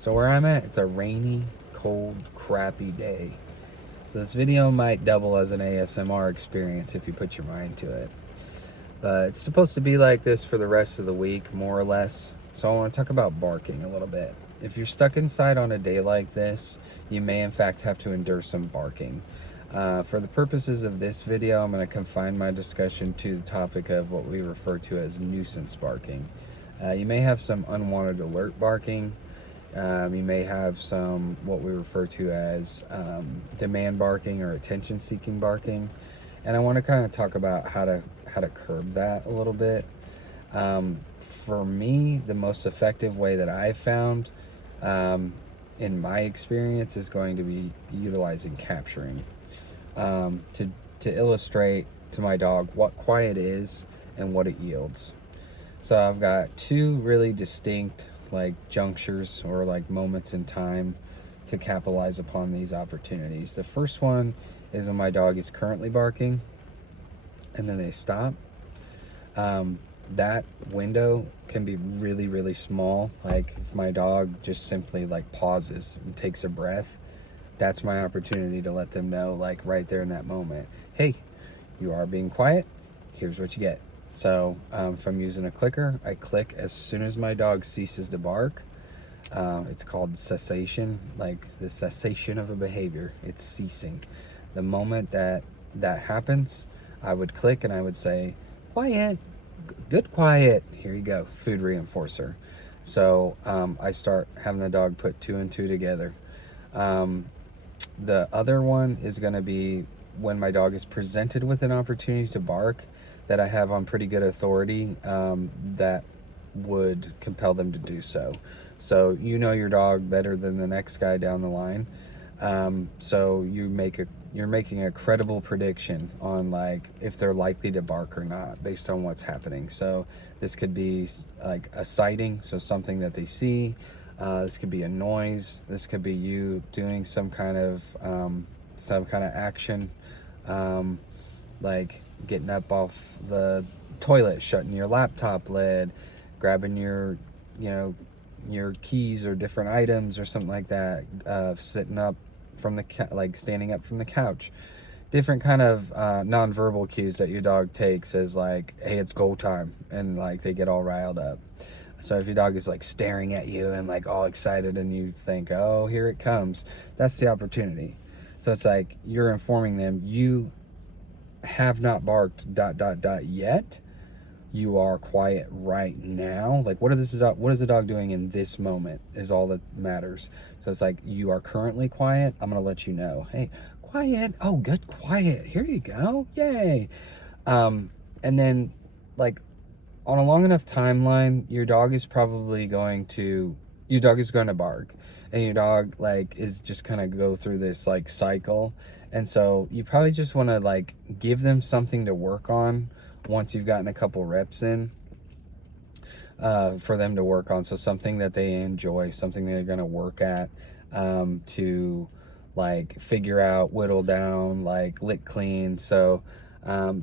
So where I'm at, it's a rainy, cold, crappy day. So this video might double as an ASMR experience if you put your mind to it. But it's supposed to be like this for the rest of the week, more or less. So I want to talk about barking a little bit. If you're stuck inside on a day like this, you may in fact have to endure some barking. For the purposes of this video, I'm going to confine my discussion to the topic of what we refer to as nuisance barking. You may have some unwanted alert barking. You may have some what we refer to as demand barking or attention-seeking barking, and I want to kind of talk about how to curb that a little bit. For me, the most effective way that I've found, in my experience, is going to be utilizing capturing to illustrate to my dog what quiet is and what it yields. So I've got two really distinct like junctures or like moments in time to capitalize upon these opportunities. The first one is when my dog is currently barking and then they stop. That window can be really, really small. Like if my dog just simply like pauses and takes a breath, that's my opportunity to let them know, like right there in that moment, hey, you are being quiet, here's what you get. So if I'm using a clicker, I click as soon as my dog ceases to bark. It's called cessation, like the cessation of a behavior. It's ceasing. The moment that happens, I would click and I would say, quiet, good quiet. Here you go, food reinforcer. So I start having the dog put two and two together. The other one is going to be when my dog is presented with an opportunity to bark that I have on pretty good authority, that would compel them to do so. So you know your dog better than the next guy down the line. So you're making a credible prediction on like if they're likely to bark or not based on what's happening. So this could be like a sighting, so something that they see. This could be a noise. This could be you doing some kind of action, like getting up off the toilet, shutting your laptop lid, grabbing your, your keys or different items or something like that, sitting up from the like standing up from the couch. Different kind of nonverbal cues that your dog takes as like, hey, it's go time, and like they get all riled up. So if your dog is like staring at you and like all excited and you think, oh, here it comes, that's the opportunity. So it's like you're informing them, you have not barked ... yet. You are quiet right now. Like what is the dog doing in this moment is all that matters. So it's like you are currently quiet. I'm gonna let you know, hey, quiet. Oh, good, quiet. Here you go. Yay. And then like on a long enough timeline, your dog is going to bark, and your dog like is just kind of go through this like cycle. And so you probably just want to like give them something to work on once you've gotten a couple reps in, for them to work on. So something that they enjoy, something they're going to work at, to like figure out, whittle down, like lick clean. So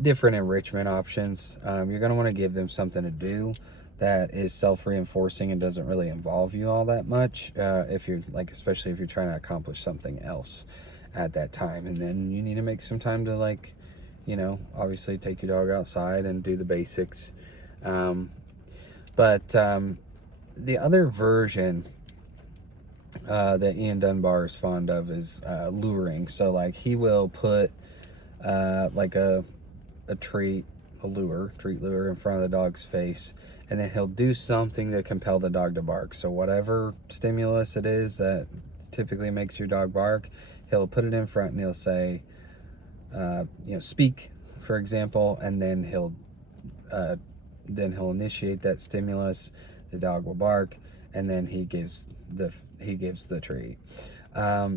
different enrichment options. You're going to want to give them something to do that is self-reinforcing and doesn't really involve you all that much, if you're like, especially if you're trying to accomplish something else at that time. And then you need to make some time to like, obviously take your dog outside and do the basics. But the other version that Ian Dunbar is fond of is luring. So like he will put like a treat lure in front of the dog's face, and then he'll do something to compel the dog to bark. So whatever stimulus it is that typically makes your dog bark, he'll put it in front and he'll say, speak, for example, and then he'll initiate that stimulus. The dog will bark, and then he gives the treat.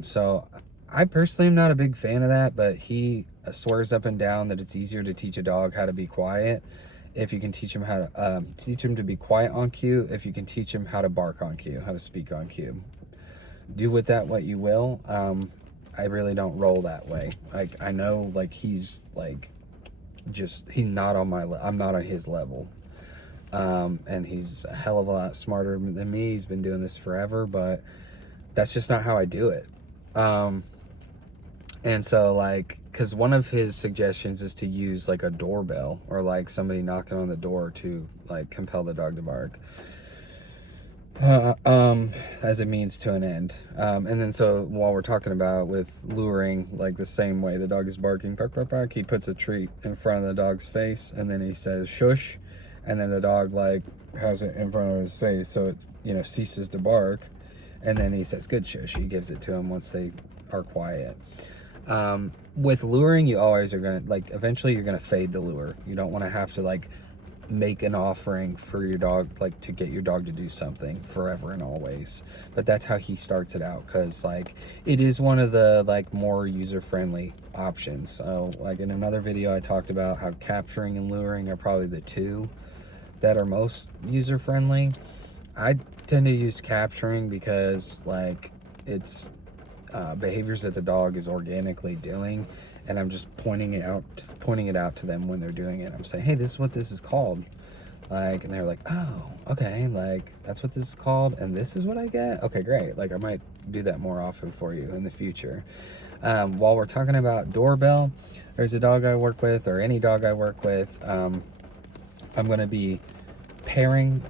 So I personally am not a big fan of that, but he swears up and down that it's easier to teach a dog how to be quiet if you can teach him how to teach him to be quiet on cue, if you can teach him how to bark on cue, how to speak on cue. Do with that what you will. I really don't roll that way. Like I know like he's like he's not on I'm not on his level. And he's a hell of a lot smarter than me. He's been doing this forever, but that's just not how I do it. And so, like, because one of his suggestions is to use like a doorbell or like somebody knocking on the door to like compel the dog to bark, uh, um, as a means to an end. And then so while we're talking about with luring, like the same way the dog is barking, bark, bark, bark, he puts a treat in front of the dog's face and then he says shush, and then the dog like has it in front of his face so it, you know, ceases to bark, and then he says good shush. He gives it to him once they are quiet. With luring, you always are gonna, like, eventually you're gonna fade the lure. You don't want to have to like make an offering for your dog, like to get your dog to do something forever and always. But that's how he starts it out, because like it is one of the like more user-friendly options. So like in another video I talked about how capturing and luring are probably the two that are most user-friendly. I tend to use capturing because like it's behaviors that the dog is organically doing, and I'm just pointing it out to them when they're doing it. I'm saying, hey, this is what this is called, like, and they're like, oh, okay, like that's what this is called, and this is what I get. Okay, great. Like I might do that more often for you in the future. While we're talking about doorbell, there's a dog I work with, or any dog I work with, I'm going to be pairing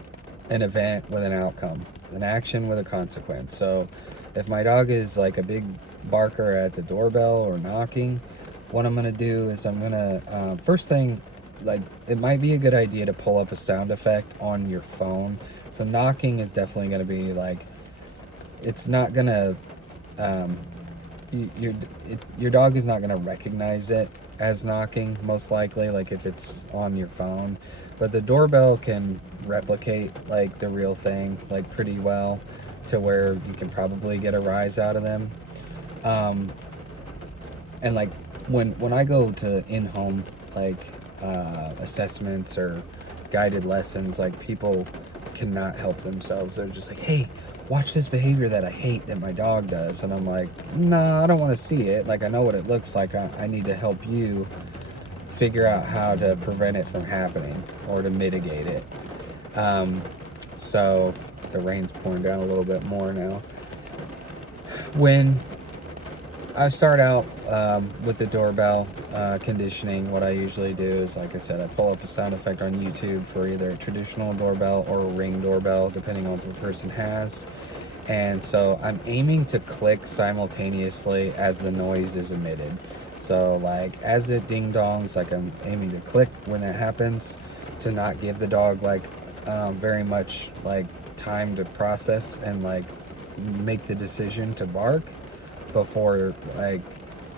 an event with an outcome, an action with a consequence. So if my dog is like a big barker at the doorbell or knocking, what I'm gonna do is I'm gonna, first thing, like it might be a good idea to pull up a sound effect on your phone. So knocking is definitely gonna be like, it's not gonna, um, your dog is not gonna recognize it as knocking, most likely, like if it's on your phone. But the doorbell can replicate like the real thing like pretty well, to where you can probably get a rise out of them. And like when I go to in-home like assessments or guided lessons, like people cannot help themselves. They're just like, hey, watch this behavior that I hate that my dog does. And I'm like, no, I don't want to see it. Like I know what it looks like. I need to help you figure out how to prevent it from happening or to mitigate it. So the rain's pouring down a little bit more now. When I start out with the doorbell conditioning, what I usually do is, like I said, I pull up a sound effect on YouTube for either a traditional doorbell or a Ring doorbell, depending on what the person has. And so I'm aiming to click simultaneously as the noise is emitted. So like as it ding dongs, like I'm aiming to click when that happens, to not give the dog like very much like time to process and like make the decision to bark before, like,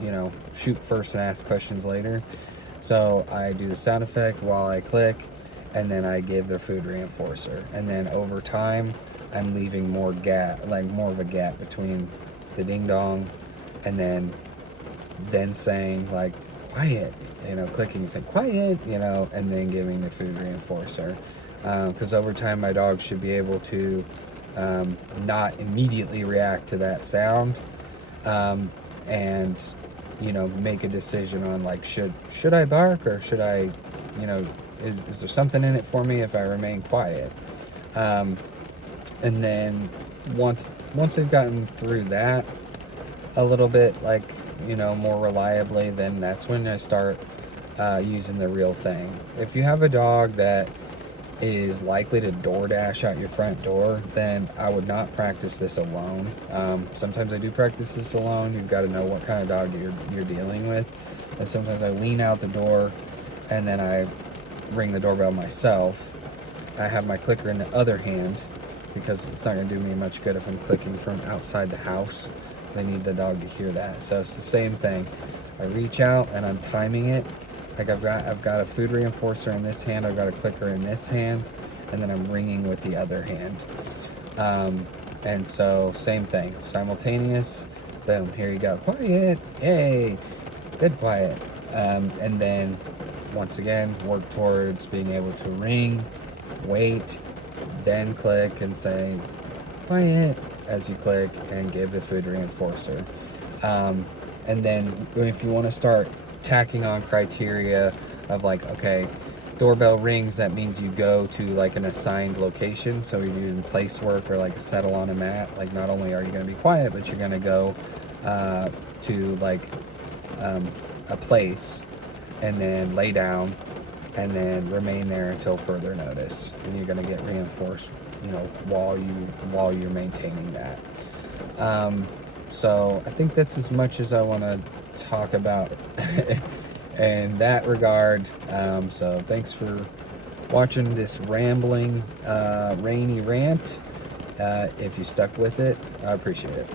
you know, shoot first and ask questions later. So I do the sound effect while I click, and then I give the food reinforcer, and then over time I'm leaving more gap, like more of a gap between the ding dong and then saying like quiet, you know, clicking saying quiet, you know, and then giving the food reinforcer, because over time my dog should be able to not immediately react to that sound, and you know, make a decision on like should I bark, or should I, you know, is there something in it for me if I remain quiet. And then once we've gotten through that a little bit, like, you know, more reliably, then that's when I start using the real thing. If you have a dog that is likely to door dash out your front door, then I would not practice this alone. Sometimes I do practice this alone. You've got to know what kind of dog you're dealing with. And sometimes I lean out the door and then I ring the doorbell myself. I have my clicker in the other hand, because it's not going to do me much good if I'm clicking from outside the house, because I need the dog to hear that. So it's the same thing. I reach out and I'm timing it. Like I've got a food reinforcer in this hand, I've got a clicker in this hand, and then I'm ringing with the other hand. And so same thing, simultaneous. Boom, here you go. Quiet, yay, good quiet. And then once again, work towards being able to ring, wait, then click and say quiet as you click, and give the food reinforcer. And then if you want to start tacking on criteria of like, okay, doorbell rings, that means you go to like an assigned location. So you're doing place work or like a settle on a mat. Like not only are you going to be quiet, but you're going to go to like a place and then lay down and then remain there until further notice. And you're going to get reinforced, while you're maintaining that. So I think that's as much as I want to talk about in that regard. So thanks for watching this rambling rainy rant. If you stuck with it, I appreciate it.